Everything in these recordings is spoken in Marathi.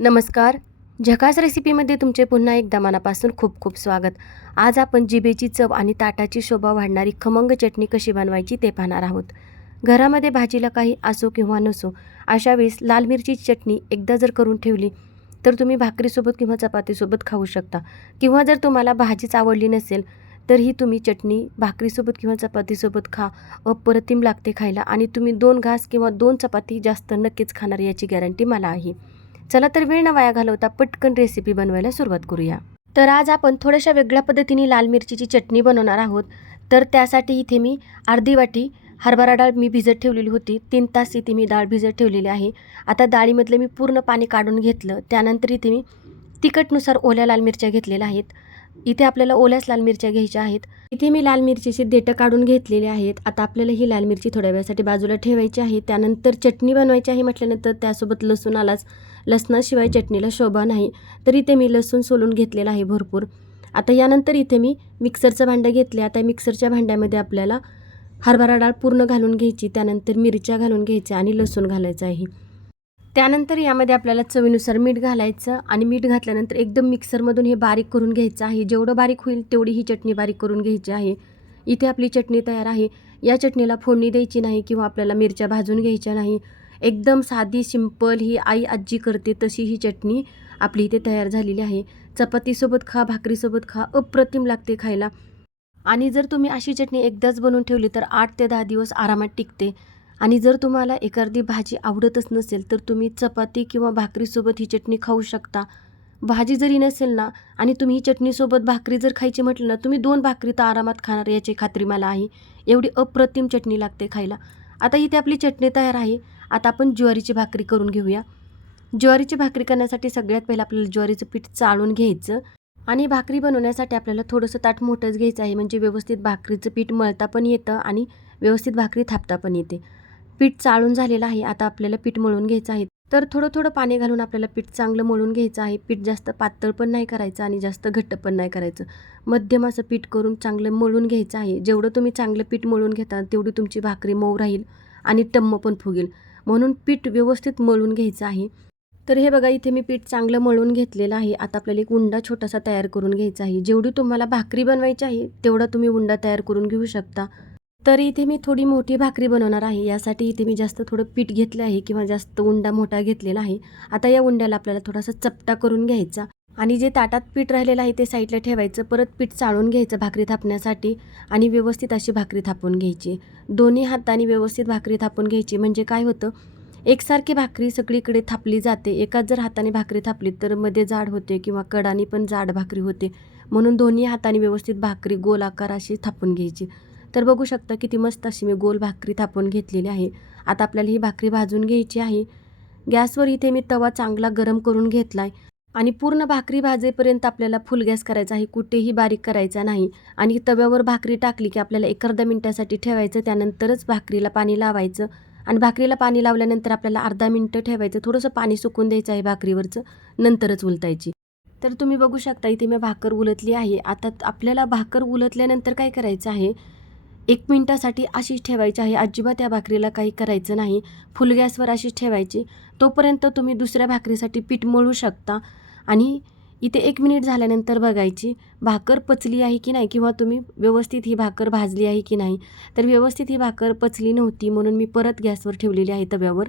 नमस्कार. झकास रेसिपीमध्ये तुमचे पुन्हा एकदा मनापासून खूप खूप स्वागत. आज आपण जिभेची चव आणि ताटाची शोभा वाढणारी खमंग चटणी कशी बनवायची ते पाहणार आहोत. घरामध्ये भाजीला काही असो किंवा नसो अशा वेळेस लाल मिरचीची चटणी एकदा जर करून ठेवली तर तुम्ही भाकरीसोबत किंवा चपातीसोबत खाऊ शकता. किंवा जर तुम्हाला भाजीच आवडली नसेल तर ही तुम्ही चटणी भाकरीसोबत किंवा चपातीसोबत खा अप्रतिम लागते खायला. आणि तुम्ही दोन घास किंवा दोन चपाती जास्त नक्कीच खाणार याची गॅरंटी मला आहे. चला तर वेळ न वाया घालवता पटकन रेसिपी बनवायला सुरुवात करूया. तर आज आपण थोड्याशा वेगळ्या पद्धतीने लाल मिरचीची चटणी बनवणार आहोत. तर त्यासाठी इथे मी अर्धी वाटी हरभरा डाळ मी भिजत ठेवलेली होती. तीन तास इथे मी डाळ भिजत ठेवलेली आहे. आता डाळीमधलं मी पूर्ण पाणी काढून घेतलं. त्यानंतर इथे मी तिखटनुसार ओल्या लाल मिरच्या घेतलेल्या आहेत. इथे आपल्याला ओल्याच लाल मिरच्या घ्यायच्या आहेत. इथे मी लाल मिरचीचे देठं काढून घेतलेले आहेत. आता आपल्याला ही लाल मिरची थोड्या वेळासाठी बाजूला ठेवायची आहे. त्यानंतर चटणी बनवायची आहे म्हटल्यानंतर त्यासोबत लसूण आलाच. लसणाशिवाय चटणीला शोभा नाही. तर इथे मी लसूण सोलून घेतलेला आहे भरपूर. आता यानंतर इथे मी मिक्सरचं भांडं घेतले आता मिक्सरच्या भांड्यामध्ये आपल्याला हरभरा डाळ पूर्ण घालून घ्यायची. त्यानंतर मिरच्या घालून घ्यायच्या आणि लसूण घालायचं आहे. त्यानंतर यामध्ये आपल्याला चवीनुसार मीठ घालायचं आणि मीठ घातल्यानंतर एकदम मिक्सरमधून हे बारीक करून घ्यायचं आहे. जेवढं बारीक होईल तेवढी ही चटणी बारीक करून घ्यायची आहे. इथे आपली चटणी तयार आहे. या चटणीला फोडणी द्यायची नाही किंवा आपल्याला मिरच्या भाजून घ्यायच्या नाही. एकदम साधी सिंपल ही आई आजी करते तशी ही चटणी आपली इथे तयार झालेली आहे. चपातीसोबत खा भाकरीसोबत खा अप्रतिम लागते खायला. आणि जर तुम्ही अशी चटणी एकदाच बनवून ठेवली तर आठ ते दहा दिवस आरामात टिकते. आणि जर तुम्हाला एखादी भाजी आवडतच नसेल तर तुम्ही चपाती किंवा भाकरीसोबत ही चटणी खाऊ शकता. भाजी जरी नसेल ना आणि तुम्ही ही चटणीसोबत भाकरी जर खायची म्हटलं ना तुम्ही दोन भाकरी तर आरामात खाणार याची खात्री मला आहे. एवढी अप्रतिम चटणी लागते खायला. आता इथे आपली चटणी तयार आहे. आता आपण ज्वारीची भाकरी करून घेऊया. ज्वारीची भाकरी करण्यासाठी सगळ्यात पहिलं आपल्याला ज्वारीचं पीठ चाळून घ्यायचं आणि भाकरी बनवण्यासाठी आपल्याला थोडंसं ताट मोठंच घ्यायचं आहे. म्हणजे व्यवस्थित भाकरीचं पीठ मळता पण येतं आणि व्यवस्थित भाकरी थापता पण येते. पीठ चाळून झालेलं आहे. आता आपल्याला पीठ मळून घ्यायचं आहे. तर थोडं थोडं पाणी घालून आपल्याला पीठ चांगलं मळून घ्यायचं आहे. पीठ जास्त पातळ पण नाही करायचं आणि जास्त घट्ट पण नाही करायचं. मध्यम असं पीठ करून चांगलं मळून घ्यायचं आहे. जेवढं तुम्ही चांगलं पीठ मळून घेता तेवढी तुमची भाकरी मऊ राहील आणि टम्म पण फुगेल. म्हणून पीठ व्यवस्थित मळून घ्यायचं आहे. तर हे बघा इथे मी पीठ चांगलं मळून घेतलेलं आहे. आता आपल्याला एक उंडा छोटासा तयार करून घ्यायचा आहे. जेवढी तुम्हाला भाकरी बनवायची आहे तेवढा तुम्ही उंडा तयार करून घेऊ शकता. तर इथे मी थोडी मोठी भाकरी बनवणार आहे. यासाठी इथे मी जास्त थोडं पीठ घेतलं आहे किंवा जास्त उंडा मोठा घेतलेला आहे. आता या उंड्याला आपल्याला थोडासा चपटा करून घ्यायचा. आणि जे ताटात पीठ राहिलेलं आहे ते साईडला ठेवायचं. परत पीठ चाळून घ्यायचं भाकरी थापण्यासाठी आणि व्यवस्थित अशी भाकरी थापून घ्यायची. दोन्ही हाताने व्यवस्थित भाकरी थापून घ्यायची. म्हणजे काय होतं? एकसारखी भाकरी सगळीकडे थापली जाते. एकाच जर हाताने भाकरी थापली तर मध्ये जाड होते किंवा कडानी पण जाड भाकरी होते. म्हणून दोन्ही हाताने व्यवस्थित भाकरी गोल आकार अशी थापून घ्यायची. तर बघू शकता किती मस्त अशी मी गोल भाकरी थापून घेतलेली आहे. आता आपल्याला ही भाकरी भाजून घ्यायची आहे. गॅसवर इथे मी तवा चांगला गरम करून घेतला आहे आणि पूर्ण भाकरी भाजेपर्यंत आपल्याला फुल गॅस करायचा आहे. कुठेही बारीक करायचा नाही. आणि तव्यावर भाकरी टाकली की आपल्याला एक अर्धा मिनटासाठी ठेवायचं. त्यानंतरच भाकरीला पाणी लावायचं. आणि भाकरीला पाणी लावल्यानंतर आपल्याला अर्धा मिनटं ठेवायचं. थोडंसं पाणी सुकून द्यायचं आहे भाकरीवरचं. नंतरच उलतायची तर तुम्ही बघू शकता इथे मी भाकर उलटली आहे. आता आपल्याला भाकर उलटल्यानंतर काय करायचं आहे? एक मिनटासाठी अशीच ठेवायची आहे. अजिबात या भाकरीला काही करायचं नाही. फुल गॅसवर अशीच ठेवायची. तोपर्यंत तुम्ही दुसऱ्या भाकरीसाठी पीठ मळू शकता. आणि इथे एक मिनिट झाल्यानंतर बघायची भाकर पचली आहे की नाही किंवा तुम्ही व्यवस्थित ही भाकर भाजली आहे की नाही. तर व्यवस्थित ही भाकर पचली नव्हती म्हणून मी परत गॅसवर ठेवलेली आहे तव्यावर.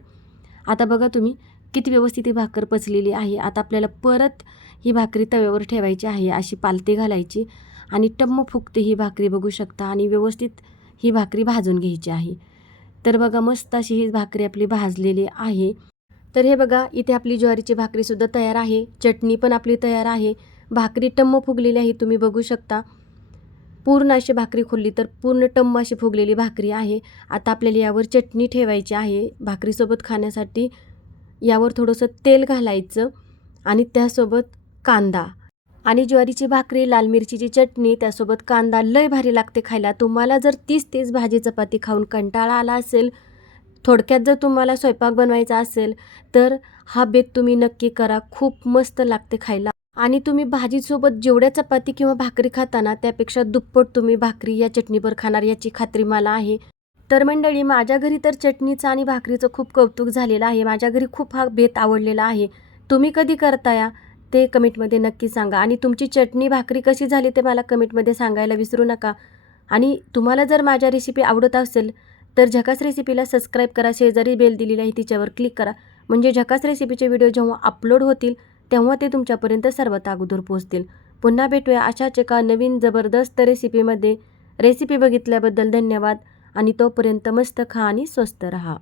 आता बघा तुम्ही किती व्यवस्थित ही भाकर पचलेली आहे. आता आपल्याला परत ही भाकरी तव्यावर ठेवायची आहे अशी पालती घालायची. आणि टम्म फुगते ही भाकरी बघू शकता आणि व्यवस्थित ही भाकरी भाजून घ्यायची आहे. तर बघा मस्त अशी ही भाकरी आपली भाजलेली आहे. तर हे बघा इथे आपली ज्वारीची भाकरीसुद्धा तयार आहे. चटणी पण आपली तयार आहे. भाकरी टम्म फुगलेली आहे तुम्ही बघू शकता. पूर्ण अशी भाकरी खोलली तर पूर्ण टम्म अशी फुगलेली भाकरी आहे. आता आपल्याला यावर चटणी ठेवायची आहे. भाकरीसोबत खाण्यासाठी यावर थोडंसं तेल घालायचं आणि त्यासोबत कांदा. आणि ज्वारीची भाकरी लाल मिरचीची चटणी त्यासोबत कांदा लय भारी लागते खायला. तुम्हाला जर तीच तीच भाजी चपाती खाऊन कंटाळा आला असेल थोडक्यात जर तुम्हाला स्वयंपाक बनवायचा असेल तर हा बेत तुम्ही नक्की करा. खूप मस्त लागते खायला. आणि तुम्ही भाजीसोबत जेवढ्या चपाती किंवा भाकरी खाताना त्यापेक्षा दुप्पट तुम्ही भाकरी या चटणीवर खाणार याची खात्री मला आहे. तर मंडळी माझ्या घरी तर चटणीचं आणि भाकरीचं खूप कौतुक झालेलं आहे. माझ्या घरी खूप हा बेत आवडलेला आहे. तुम्ही कधी करताया? ते कमेंटमध्ये नक्की सांगा. आणि तुमची चटणी भाकरी कशी झाली ते मला कमेंटमध्ये सांगायला विसरू नका. आणि तुम्हाला जर माझ्या रेसिपी आवडत असेल तर झकास रेसिपीला सबस्क्राईब करा. शेजारी बेल दिलेली आहे तिच्यावर क्लिक करा. म्हणजे झकास रेसिपीचे व्हिडिओ जेव्हा अपलोड होतील तेव्हा ते तुमच्यापर्यंत सर्वात अगोदर पोहोचतील. पुन्हा भेटूया अशाच एका नवीन जबरदस्त रेसिपीमध्ये रेसिपी बघितल्याबद्दल धन्यवाद. आणि तोपर्यंत मस्त खा आणि स्वस्त रहा.